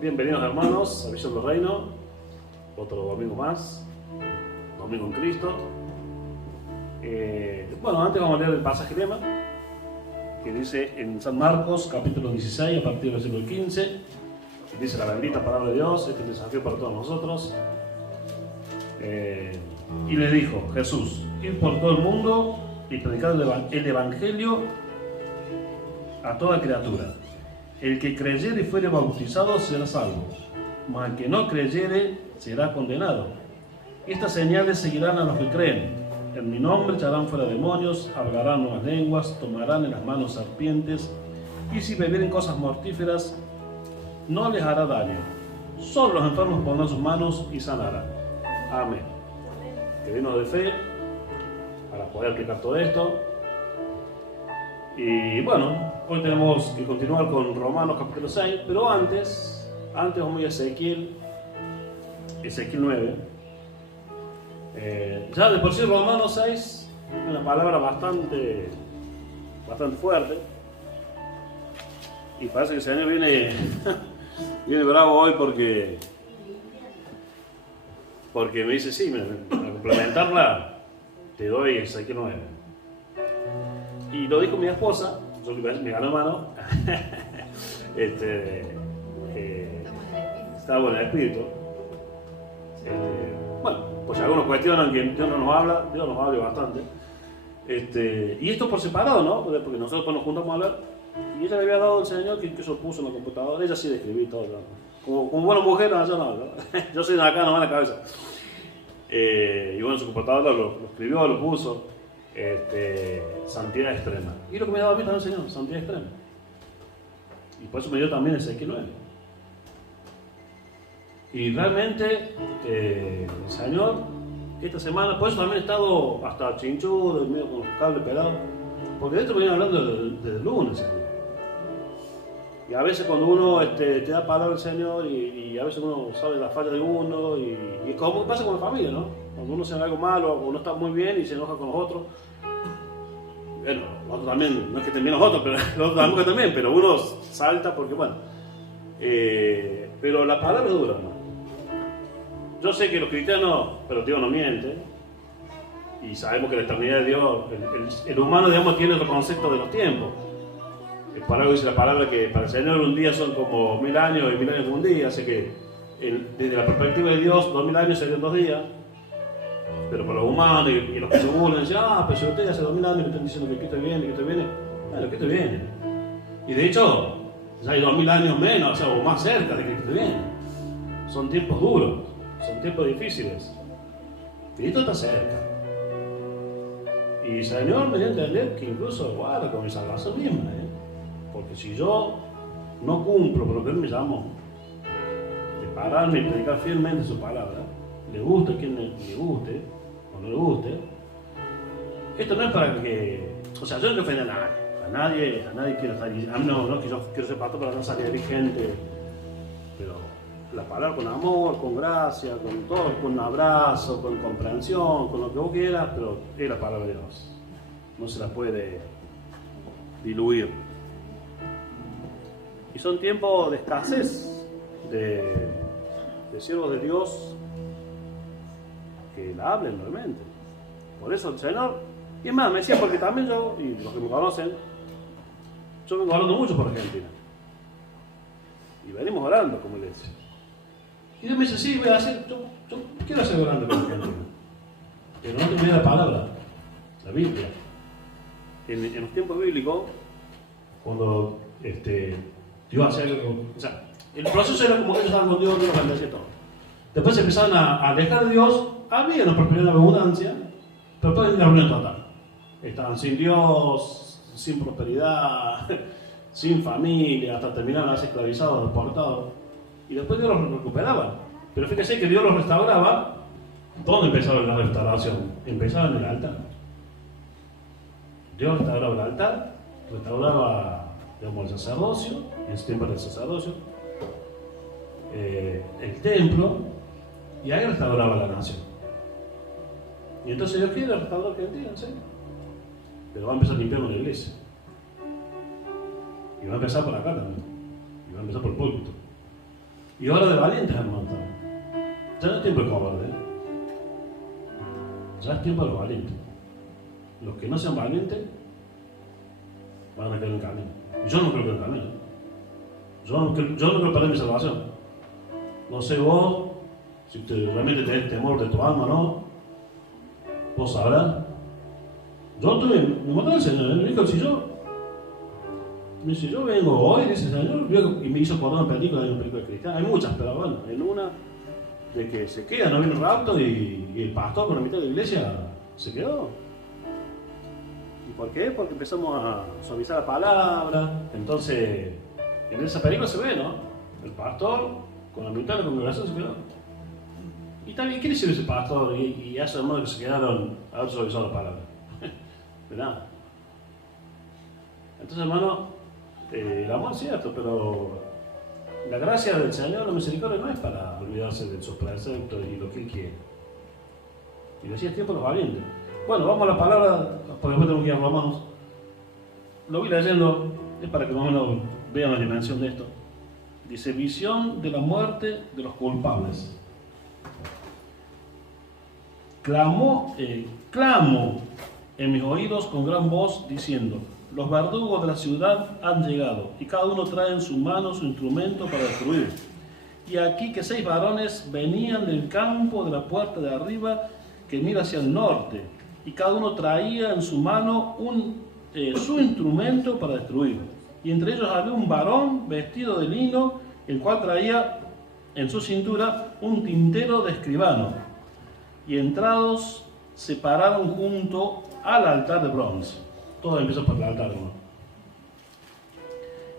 Bienvenidos hermanos a Visión del Reino, otro domingo más, domingo en Cristo. Antes vamos a leer el pasaje tema, que dice en San Marcos, capítulo 16, a partir del versículo 15, dice la bendita palabra de Dios. Este es el desafío para todos nosotros. Y les dijo Jesús: id por todo el mundo y predicad el evangelio a toda criatura. El que creyere y fuere bautizado será salvo, mas el que no creyere será condenado. Y estas señales seguirán a los que creen: en mi nombre echarán fuera demonios, hablarán nuevas lenguas, tomarán en las manos serpientes, y si bebieren cosas mortíferas no les hará daño. Solo los enfermos pondrán sus manos y sanarán. Amén. Que llenos de fe para poder aplicar todo esto. Y bueno, hoy tenemos que continuar con Romanos capítulo 6, pero antes vamos a ir a Ezequiel 9. Ya de por sí Romanos 6 es una palabra bastante fuerte, y parece que el Señor viene bravo hoy porque me dice: sí, para complementarla te doy Ezequiel 9. Y lo dijo mi esposa, yo me ganó mano. Está bueno el espíritu. Pues algunos cuestionan que Dios no nos habla, Dios nos habla bastante. Y esto por separado, ¿no? Porque nosotros nos juntamos a hablar. Y ella le había dado al Señor que eso puso en la computadora. Ella sí le escribí todo, ¿no? Como buena mujer, no, yo no. Yo soy de acá, nomás en la cabeza. Y bueno, su computadora lo escribió, lo puso. Santidad extrema. Y lo que me daba a mí también el Señor, santidad extrema. Y por eso me dio también Ezequiel 9. Y realmente el Señor esta semana, por eso también he estado hasta chinchudo, medio con los cables pelados, porque de esto me viene hablando desde el lunes, Señor. Y a veces cuando uno te da palabra al Señor, y a veces uno sabe la falla de uno, y como pasa con la familia, ¿no? Cuando uno hace algo malo o no está muy bien y se enoja con los otros. Bueno, nosotros también, no es que estén bien los otros, pero los otros tampoco también, pero uno salta porque, bueno. Pero la palabra es dura, ¿no? Yo sé que los cristianos, pero Dios no miente, y sabemos que la eternidad de Dios, el humano, digamos, tiene otro concepto de los tiempos. Por algo dice la palabra que para el Señor un día son como 1000 años y 1000 años como un día, así que desde la perspectiva de Dios, 2000 años serían 2 días. Pero para los humanos y los que se burlan, dicen: pero si ustedes hace 2000 años me están diciendo que Cristo viene, que Cristo viene. Bueno, Cristo viene. Y de hecho, ya hay 2000 años menos, o sea, o más cerca de que Cristo viene. Son tiempos duros, son tiempos difíciles. Cristo está cerca. Y el Señor me dio a entender que incluso guarda con mi salvación misma, porque si yo no cumplo con lo que Él me llamó, de pararme y predicar fielmente su palabra, le guste a quien le guste o no le guste, esto no es para que, o sea, yo no quiero ofender a nadie quiero estar, a mí no que yo quiero ser pastor para no salir vigente, pero la palabra con amor, con gracia, con todo, con un abrazo, con comprensión, con lo que vos quieras, pero es la palabra de Dios, no se la puede diluir. Y son tiempos de escasez de siervos de Dios que la hablen realmente. Por eso el Señor, y es más, me decía, porque también yo, y los que me conocen, yo vengo hablando mucho por Argentina, y venimos orando como iglesia. Y Dios me dice: sí, voy a hacer, yo quiero hacer orando por Argentina, pero no te olvides la palabra, la Biblia. En los tiempos bíblicos, cuando Dios hacía algo, o sea, el proceso era como que ellos estaban con Dios, Dios los bendecía todo. Después se empezaron a alejar de Dios. Había una prosperidad, una abundancia, pero todo era una ruina total. Estaban sin Dios, sin prosperidad, sin familia, hasta terminaron así esclavizados, deportados. Y después Dios los recuperaba. Pero fíjese que Dios los restauraba. ¿Dónde empezaba la restauración? Empezaba en el altar. Dios restauraba el altar, restauraba, digamos, el sacerdocio, en ese tiempo era el sacerdocio, el templo, y ahí restauraba la nación. Y entonces Dios quiere restaurar Argentina, ¿sí? Pero va a empezar limpiando la iglesia. Y va a empezar por acá también. Y va a empezar por el púlpito. Y ahora de valientes, hermano. Ya no es tiempo de cobarde. Ya es tiempo de los valientes. Los que no sean valientes van a quedar en el camino. Y yo no creo que en el camino. Yo no creo perder mi salvación. No sé vos, si realmente tenés temor de tu alma o no. Vos sabrás. Yo me mandó el Señor, me dijo, si yo vengo hoy, dice el Señor, y me hizo acordar una película cristiana. Hay muchas, pero bueno, en una de que se queda, no viene el rapto y el pastor con la mitad de la iglesia se quedó. ¿Y por qué? Porque empezamos a suavizar la palabra. Entonces, en esa película se ve, ¿no? El pastor con la mitad de la congregación se quedó. Y también, ¿qué dice ese pastor y esos hermanos que se quedaron a haber suavizado la palabra? De nada. Entonces, hermano, el amor es cierto, pero la gracia del Señor, la misericordia, no es para olvidarse de sus preceptos y lo que Él quiere. Y decía es tiempo de los valientes. Bueno, vamos a la palabra, porque después tenemos que ir a Romanos. Lo voy leyendo, es para que más o menos vean la dimensión de esto. Dice, visión de la muerte de los culpables. Clamo en mis oídos con gran voz, diciendo, los verdugos de la ciudad han llegado, y cada uno trae en su mano su instrumento para destruir. Y aquí que 6 varones venían del campo de la puerta de arriba, que mira hacia el norte, y cada uno traía en su mano su instrumento para destruir. Y entre ellos había un varón vestido de lino, el cual traía en su cintura un tintero de escribano. Y entrados se pararon junto al altar de bronce. Todo empieza por el altar, ¿no?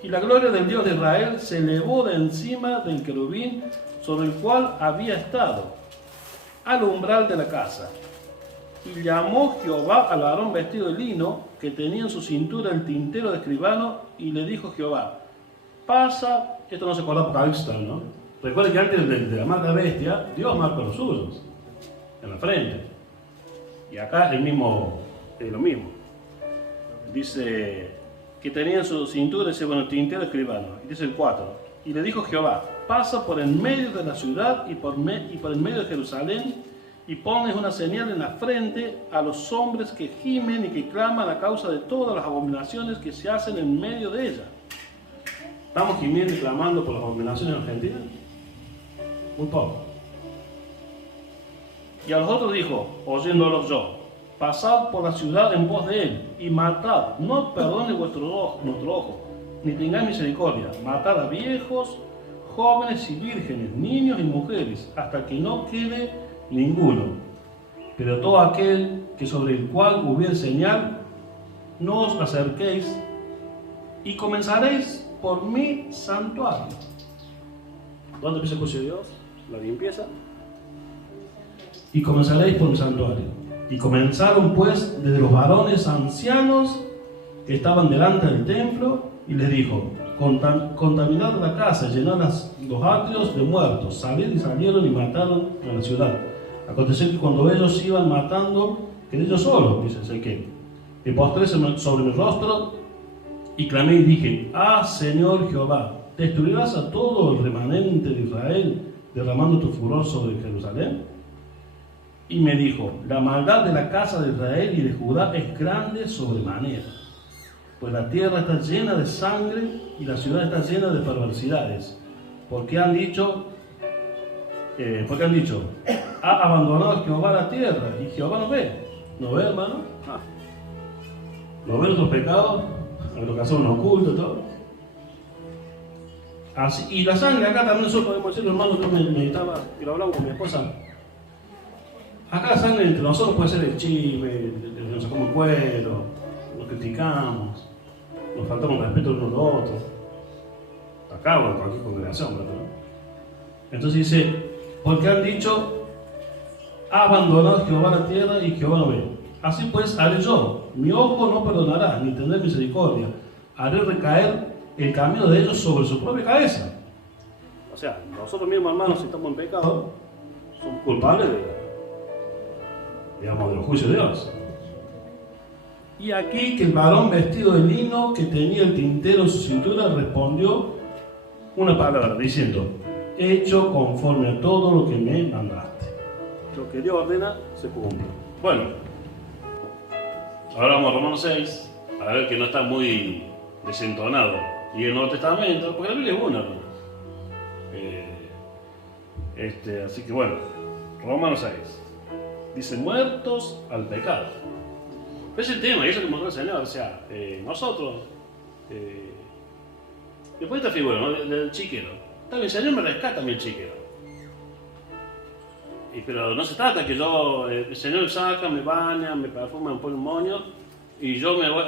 Y la gloria del Dios de Israel se elevó de encima del querubín sobre el cual había estado, al umbral de la casa. Y llamó Jehová al varón vestido de lino, que tenía en su cintura el tintero de escribano, y le dijo Jehová, pasa, esto no se acuerda Apocalipsis, ¿no? Recuerden que antes de la marca bestia, Dios marca los suyos, en la frente. Y acá es lo mismo. Dice que tenía en su cintura ese tintero de escribano. Y dice el 4. Y le dijo Jehová, pasa por en medio de la ciudad y por en medio de Jerusalén, y pones una señal en la frente a los hombres que gimen y que claman a causa de todas las abominaciones que se hacen en medio de ella. ¿Estamos gimiendo y clamando por las abominaciones en Argentina? Muy poco. Y a los otros dijo, oyéndolos yo, pasad por la ciudad en pos de él, y matad, no perdone nuestro ojo, ni tengáis misericordia, matad a viejos, jóvenes y vírgenes, niños y mujeres, hasta que no quede ninguno. Pero todo aquel que sobre el cual hubiere señal, no os acerquéis, y comenzaréis por mi santuario. ¿Dónde empieza el juicio de Dios? La limpieza. Y comenzaréis por mi santuario. Y comenzaron pues desde los varones ancianos que estaban delante del templo, y les dijo, contaminad la casa, llenad los atrios de muertos, salid, y salieron y mataron a la ciudad. Aconteció que cuando ellos iban matando, quedé yo solo, dice Ezequiel. Me postré sobre mi rostro y clamé y dije, Señor Jehová, ¿destruirás a todo el remanente de Israel, derramando tu furor sobre Jerusalén? Y me dijo, la maldad de la casa de Israel y de Judá es grande sobremanera, pues la tierra está llena de sangre y la ciudad está llena de perversidades, porque han dicho, ha abandonado Jehová la tierra, y Jehová no ve, hermano, no ve nuestros pecados, lo que hacemos oculto, todo. Así, y la sangre acá también nosotros podemos decir, hermano, yo meditaba y lo hablamos con mi esposa. Acá la sangre entre nosotros puede ser el chisme, nos sacamos el cuero, nos criticamos, nos faltamos respeto uno al otro. Acá o en cualquier congregación, ¿verdad? Entonces dice, porque han dicho, ha abandonado Jehová la tierra y Jehová no ve. Así pues haré yo, mi ojo no perdonará, ni tendré misericordia. Haré recaer el camino de ellos sobre su propia cabeza. O sea, nosotros mismos, hermanos, si estamos en pecado, somos culpables de los juicios de Dios. Y aquí que el varón vestido de lino que tenía el tintero en su cintura respondió una palabra diciendo, hecho conforme a todo lo que me mandaste. Lo que Dios ordena se cumple. Bueno, ahora vamos a Romanos 6, a ver que no está muy desentonado. Y el Nuevo Testamento, porque la Biblia es una, ¿no? Así que bueno, Romanos 6. Dice, muertos al pecado. Es el tema, y eso que mostró el Señor, o sea, nosotros, después de esta figura, ¿no? del chiquero, también el Señor me rescata a mí el chiquero. Pero no se trata que yo, el Señor me saca, me baña, me perfuma, me pone un moño, y yo me voy,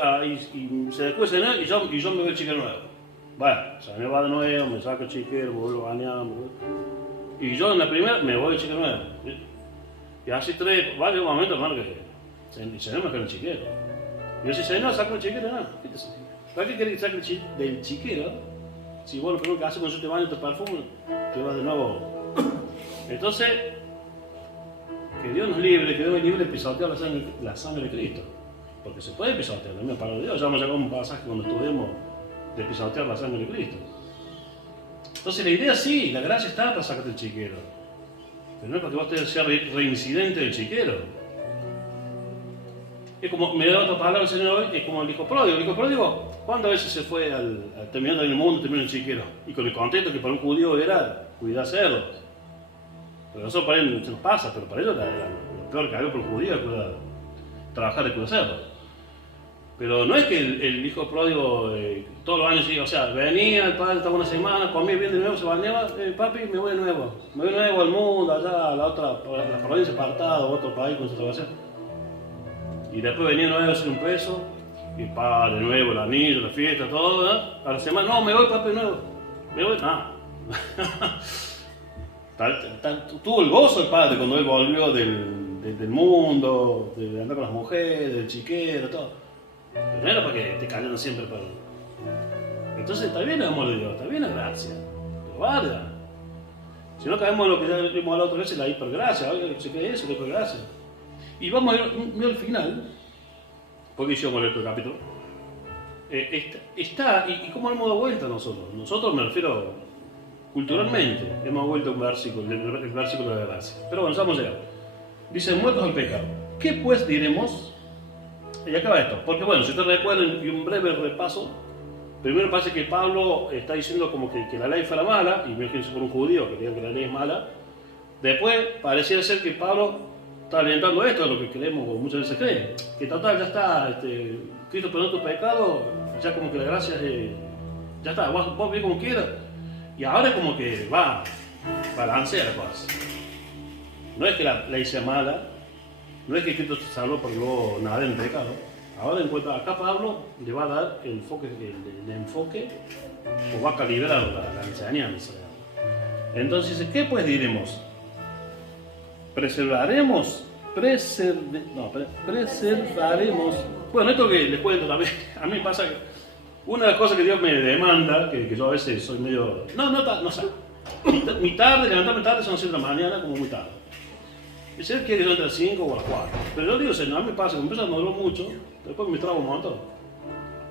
y se descuida el Señor, y yo me voy al chiquero nuevo. Bueno, el Señor va de nuevo, me saca el chiquero, me vuelvo a bañar, y yo en la primera me voy al chiquero nuevo. Y así varios momentos, hermano, que el Señor me saca el chiquero. Y yo si Señor, saca el chiquero, no. ¿Para qué querés que saque del chiquero? Si vos lo primero que haces cuando yo te baño y te perfumo, te vas de nuevo. Entonces, que Dios nos libre, que Dios nos libre de pisotear la sangre de Cristo. Porque se puede pisotear, la misma palabra de Dios. Ya vamos a llegar a un pasaje cuando estudiemos de pisotear la sangre de Cristo. Entonces la idea sí, la gracia está para sacarte el chiquero. Pero no es para que vos seas reincidente del chiquero. Es como, me da otra palabra el Señor hoy, es como el hijo pródigo. El hijo pródigo, ¿cuántas veces se fue terminando en el mundo, terminó en el chiquero? Y con el contento que para un judío era cuidar cerdos. Pero eso para él se nos pasa, pero para ellos era lo peor que había por un judío, era trabajar de cuidar cerdos. Pero no es que el hijo pródigo todos los años, o sea, venía, el padre estaba una semana, comía bien de nuevo, se bañaba, papi, me voy de nuevo al mundo, allá a la provincia apartada, otro país con su trabajo. Y después venía de nuevo a hacer un peso, y de nuevo el anillo, la fiesta, todo, ¿eh? A la semana, no, me voy, papi, de nuevo, me voy, nada. Tuvo el gozo el padre cuando él volvió del mundo, de andar con las mujeres, del chiquero, todo. Pero no era para que te cayeran siempre para... Entonces está bien el amor de Dios, está bien la gracia, pero vaya. Si no caemos en lo que ya vimos a la otra vez, la hipergracia, se cree eso, la hipergracia. Y vamos a ir al final, porque hicimos el capítulo. Y cómo hemos dado vuelta nosotros. Nosotros me refiero culturalmente, hemos vuelto un versículo, el versículo de la gracia. Pero bueno, vamos a llegar. Dice, muertos al pecado. ¿Qué pues diremos? Y acaba esto, porque bueno, si ustedes recuerdan, y un breve repaso, primero parece que Pablo está diciendo como que la ley fuera mala, y imagínense por un judío que diga que la ley es mala. Después pareciera ser que Pablo está alentando esto, de lo que creemos, o muchas veces creen, que total ya está, Cristo perdonó tu pecado, ya como que la gracia ya está, vos bien como quieras, y ahora como que va a balancear cosas. No es que la ley sea mala, no es que Cristo te salvó porque luego nada en pecado. Ahora encuentra acá Pablo le va a dar el enfoque o va a calibrar la enseñanza. Entonces dice, ¿qué pues diremos? Preservaremos. Bueno, esto que les cuento también, a mí pasa que una de las cosas que Dios me demanda, que yo a veces soy medio... No sé. Mi tarde, levantarme tarde son las 7 de la mañana, como muy tarde. Y si él quiere que yo entre a las 5 o a las 4. Pero yo digo, Señor, a mí me pasa, cuando empiezo a dormir mucho, después me trago un montón.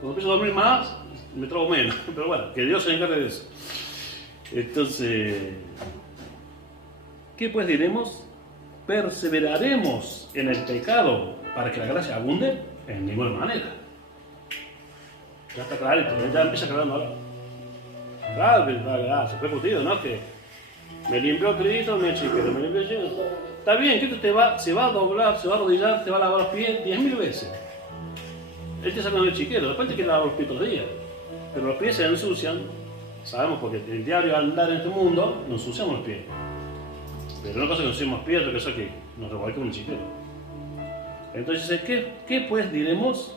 Cuando empiezo a dormir más, me trago menos. Pero bueno, que Dios se encargue de eso. Entonces, ¿qué pues diremos? ¿Perseveraremos en el pecado para que la gracia abunde? En ninguna manera. Ya está clarito, ya empieza aclarando ahora. Claro que la gracia, fue curtido, ¿no? Que me limpió Cristo, me chiquero, me limpió yo. Está bien, Cristo se va a doblar, se va a arrodillar, te va a lavar los pies 10.000 veces. Él te saca el chiquero, después te quiere lavar los pies todos los días. Pero los pies se ensucian, sabemos porque el diario andar en este mundo, nos ensuciamos los pies. Pero una cosa que nos ensuciamos los pies, otra cosa que nos revolcamos un chiquero. Entonces, ¿qué pues diremos?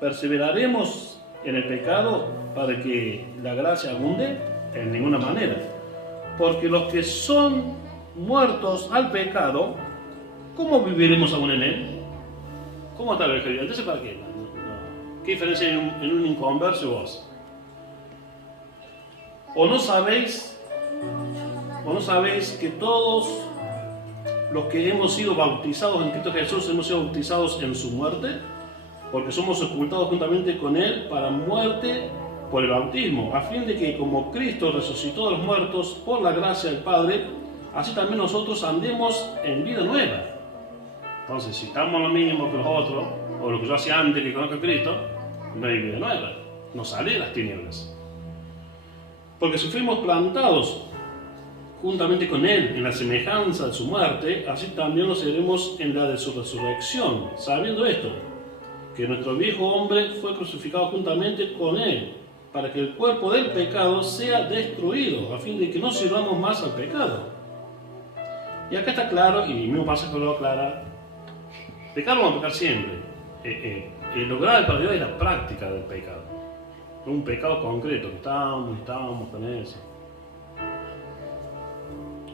¿Perseveraremos en el pecado para que la gracia abunde? En ninguna manera. Porque los que son muertos al pecado, ¿cómo viviremos aún en él? ¿Cómo está el Evangelio? Entonces, ¿para qué? ¿Qué diferencia hay en un inconverso y vos? ¿O no sabéis que todos los que hemos sido bautizados en Cristo Jesús hemos sido bautizados en su muerte? Porque somos sepultados juntamente con él para muerte por el bautismo, a fin de que como Cristo resucitó de los muertos por la gracia del Padre, así también nosotros andemos en vida nueva. Entonces, si estamos lo mismo que los otros, o lo que yo hacía antes que conozco a Cristo, no hay vida nueva, no salí de las tinieblas. Porque si fuimos plantados juntamente con Él en la semejanza de su muerte, así también lo seremos en la de su resurrección, sabiendo esto, que nuestro viejo hombre fue crucificado juntamente con Él, para que el cuerpo del pecado sea destruido, a fin de que no sirvamos más al pecado. Y acá está claro, y el mismo pasaje lo aclara, pecar vamos a pecar siempre. Lo grave para Dios es la práctica del pecado. Un pecado concreto, que estamos con eso.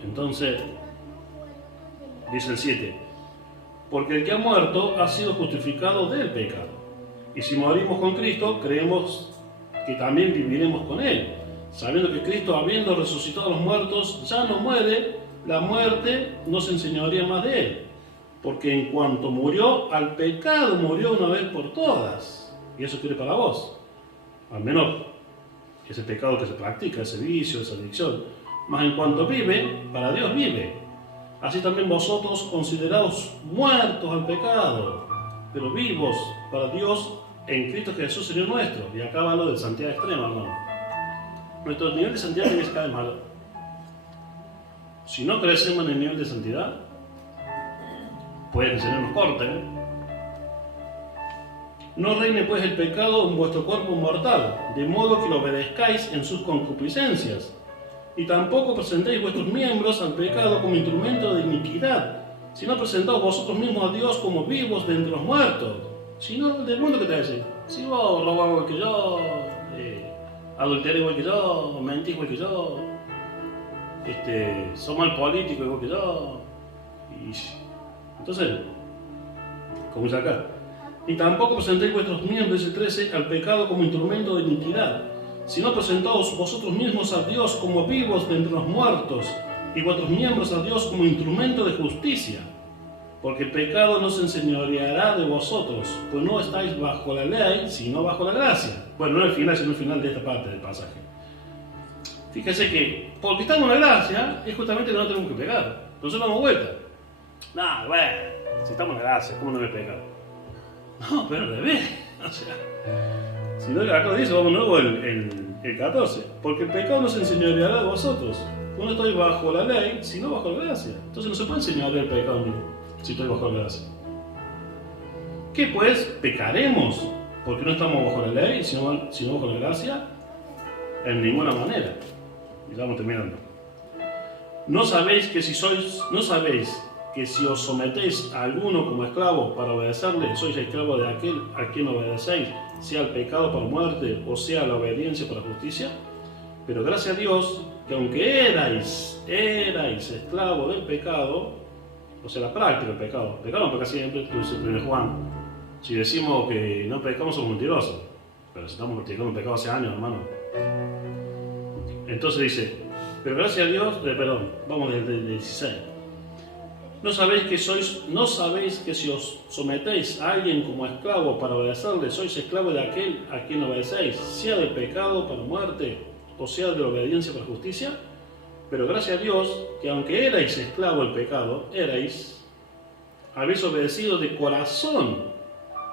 Entonces, dice el 7, porque el que ha muerto ha sido justificado del pecado. Y si morimos con Cristo, creemos que también viviremos con Él, sabiendo que Cristo, habiendo resucitado a los muertos, ya no muere, la muerte no se enseñorea más de Él. Porque en cuanto murió al pecado, murió una vez por todas. Y eso quiere para vos. Al menos ese pecado que se practica, ese vicio, esa adicción. Mas en cuanto vive, para Dios vive. Así también vosotros, considerados muertos al pecado, pero vivos para Dios en Cristo Jesús, Señor nuestro. Y acá va lo de santidad extrema, hermano. Nuestro nivel de santidad tiene que cada vez más. Si no crecemos en el nivel de santidad, puede que se nos corte. No reine pues el pecado en vuestro cuerpo mortal, de modo que lo obedezcáis en sus concupiscencias. Y tampoco presentéis vuestros miembros al pecado como instrumento de iniquidad, sino presentaos vosotros mismos a Dios como vivos de entre los muertos. Si no, del mundo que te va a decir, si vos robás igual que yo, adulterás igual que yo, mentís igual que yo, sos mal político igual que yo, entonces, como dice acá, y tampoco presentéis vuestros miembros, dice 13, al pecado como instrumento de iniquidad, sino presentaos vosotros mismos a Dios como vivos de entre los muertos, y vuestros miembros a Dios como instrumento de justicia. Porque el pecado no se enseñoreará de vosotros, pues no estáis bajo la ley, sino bajo la gracia. Bueno, no el final, sino el final de esta parte del pasaje. Fíjense que, porque estamos en la gracia, es justamente que no tenemos que pecar. Entonces damos vuelta. No, bueno, si estamos en la gracia, ¿cómo no me pecar? No, pero al revés. O sea, si no, acá dice, vamos nuevo el 14. Porque el pecado no se enseñoreará de vosotros. No estoy bajo la ley, sino bajo la gracia. Entonces no se puede enseñorear el pecado mío, si estoy bajo la gracia. ¿Qué pues? Pecaremos, porque no estamos bajo la ley, sino bajo la gracia. En ninguna manera. Y vamos terminando. ¿No sabéis que si os sometéis a alguno como esclavo para obedecerle, sois esclavos de aquel a quien obedecéis, sea el pecado para muerte o sea la obediencia para justicia? Pero gracias a Dios, que aunque erais esclavos del pecado, o sea, la práctica del pecado no peca siempre, tú dices en Juan, si decimos que no pecamos somos mentirosos, pero si estamos practicando el pecado hace años, hermano. Entonces dice, pero gracias a Dios, vamos del 16. ¿No sabéis que si os sometéis a alguien como esclavo para obedecerle, sois esclavos de aquel a quien obedecéis, sea del pecado para muerte, o sea de la obediencia para justicia? Pero gracias a Dios, que aunque erais esclavos del pecado, habéis obedecido de corazón.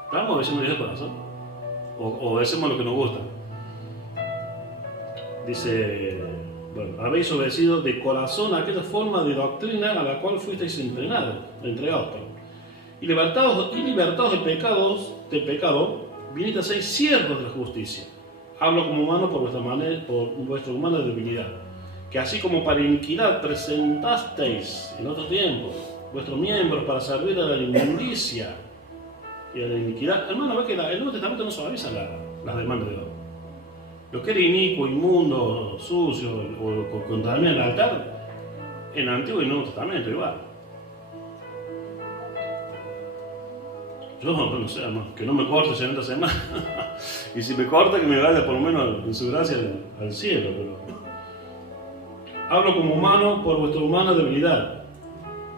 ¿Estamos obedeciendo a Dios de corazón? ¿O obedecemos lo que nos gusta? Dice, bueno, habéis obedecido de corazón a aquella forma de doctrina a la cual fuisteis entregados, y libertados del pecado, viniste a ser siervos de la justicia. Hablo como humano por vuestra humana debilidad, que así como para iniquidad presentasteis en otro tiempo vuestros miembros para servir a la inmundicia y a la iniquidad. Hermano, ve que el Nuevo Testamento no suaviza las demandas de Dios. Lo que era inicuo, inmundo, sucio o contamina el altar, en el Antiguo y Nuevo Testamento igual. Yo no sé, hermano, que no me corte 70 semanas. Y si me corta, que me vaya por lo menos en su gracia al cielo. Pero hablo como humano por vuestra humana debilidad,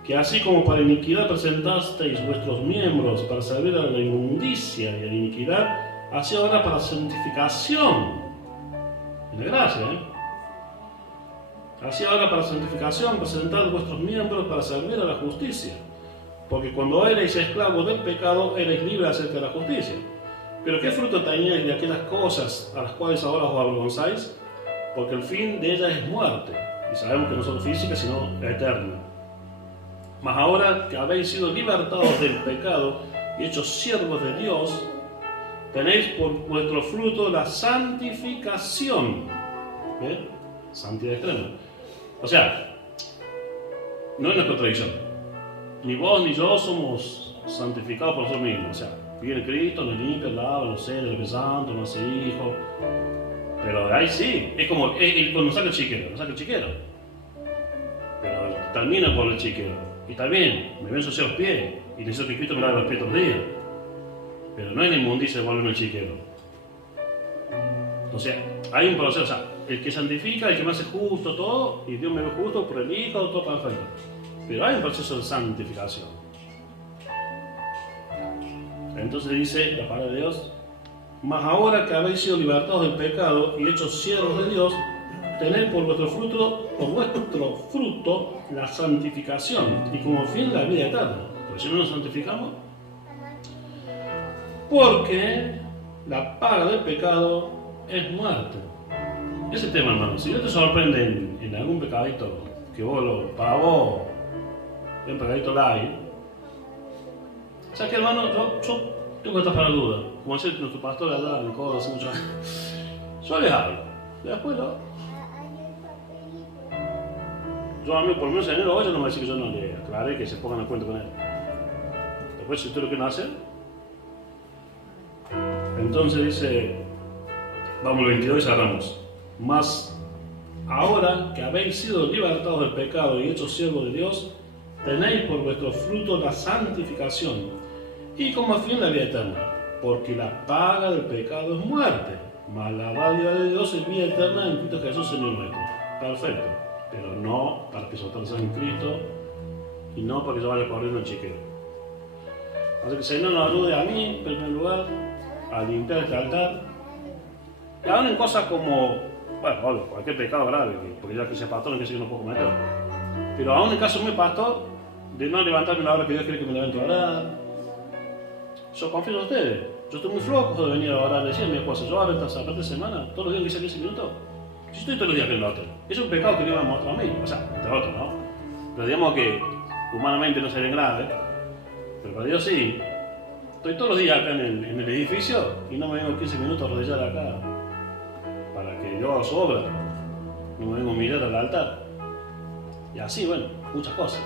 que así como para iniquidad presentasteis vuestros miembros para servir a la inmundicia y a la iniquidad, así ahora para santificación en la gracia. Así ahora para santificación, presentad vuestros miembros para servir a la justicia. Porque cuando erais esclavos del pecado, erais libres acerca de la justicia. Pero ¿qué fruto teníais de aquellas cosas a las cuales ahora os avergonzáis? Porque el fin de ellas es muerte. Y sabemos que no solo física, sino eterna. Mas ahora que habéis sido libertados del pecado y hechos siervos de Dios, tenéis por vuestro fruto la santificación. Santidad extrema. O sea, no es una contradicción. Ni vos ni yo somos santificados por nosotros mismos. O sea, viene Cristo, nos limpia, lava, nos cede, el santo, nos hace hijo. Pero ahí sí, es como cuando saca el chiquero. Pero termina por el chiquero. Y está bien, me ven ensuciar los pies. Y necesito que Cristo me lave los pies todos los días. Pero no hay la inmundicia de volverme el chiquero. O sea, hay un proceso. O sea, el que santifica, el que me hace justo todo, y Dios me ve justo por el Hijo, todo perfecto. Pero hay un proceso de santificación. Entonces dice la palabra de Dios: mas ahora que habéis sido libertados del pecado y hechos siervos de Dios, tened por vuestro fruto la santificación y como fin la vida eterna. Porque si no nos santificamos, porque la paga del pecado es muerte. Ese tema, hermano, si no te sorprende en algún pecadito que para vos es un pecadito light, o sea que, hermano, yo tengo que estar para la duda. Como decía nuestro pastor allá en Córdoba hace muchos años, yo les hablo, después no. Yo a mí, por lo menos en enero hoy, no me va a decir que yo no le aclaré, que se pongan a cuenta con él. Después, si usted lo quiere hacer, entonces dice, vamos al 22 y cerramos. Mas ahora que habéis sido libertados del pecado y hechos siervos de Dios, tenéis por vuestro fruto la santificación y como fin la vida eterna, porque la paga del pecado es muerte, mas la dádiva de Dios es vida eterna en Cristo Jesús, Señor nuestro. Perfecto, pero no para que soltamos en Cristo y no para que yo vaya corriendo en chiquero. Así que el Señor nos ayude a mí, en primer lugar, a limpiar este altar. Y aún en cosas como, bueno, cualquier pecado grave, porque ya que sea pastor, que sí que no puedo cometer. Pero aún en caso de mi pastor, de no levantarme a la hora que Dios quiere que me levante a orar. Yo confío en ustedes. Yo estoy muy flojo de venir a orar, decir a mi esposa, yo ahora esta parte de semana, todos los días que hice 15 minutos. Yo estoy todos los días viendo a otro. Es un pecado que Dios me mostrado a mí, o sea, entre otros, ¿no? Pero digamos que humanamente no sería grave, pero para Dios sí. Estoy todos los días acá en el edificio y no me vengo 15 minutos a arrodillar acá para que yo haga su obra. No me vengo a mirar al altar. Y así, bueno, muchas cosas.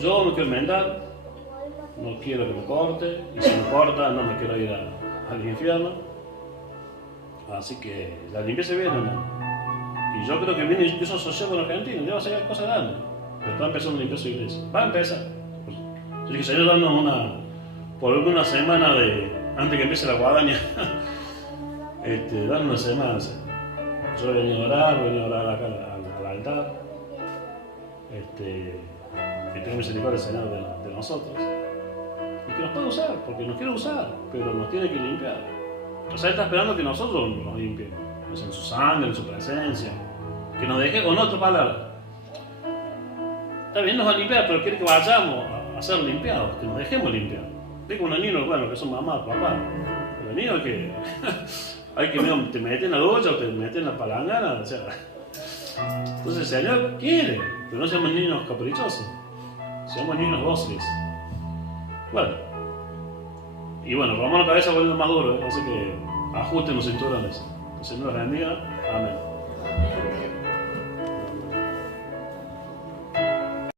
Yo me quiero enmendar, no quiero que me corte, y si me corta no me quiero ir al infierno. Así que la limpieza viene, ¿no? Y yo creo que viene incluso asociado con Argentina, ya va a ser cosas grandes. Pero está empezando a limpiar su iglesia. Va a empezar. Así que Señor, darnos por una semana antes que empiece la guadaña, darnos una semana. Yo he venido a orar acá al altar. Que tenga misericordia el Señor de nosotros. Y que nos puede usar, porque nos quiere usar, pero nos tiene que limpiar. O sea, Él está esperando que nosotros nos limpiemos, en su sangre, en su presencia, que nos deje con otra palabra. Está bien, nos va a limpiar, pero quiere que vayamos a ser limpiados, que nos dejemos limpiar. Ve como los niños, bueno, que son mamá, papá. Pero los niños que hay que te meten en la ducha o te meten en la palangana, o sea. Entonces el Señor quiere, pero no seamos niños caprichosos, seamos niños dóciles. Bueno, y bueno, vamos a la cabeza volviendo más duro, así que ajusten los cinturones. Que el Señor los bendiga. Amén.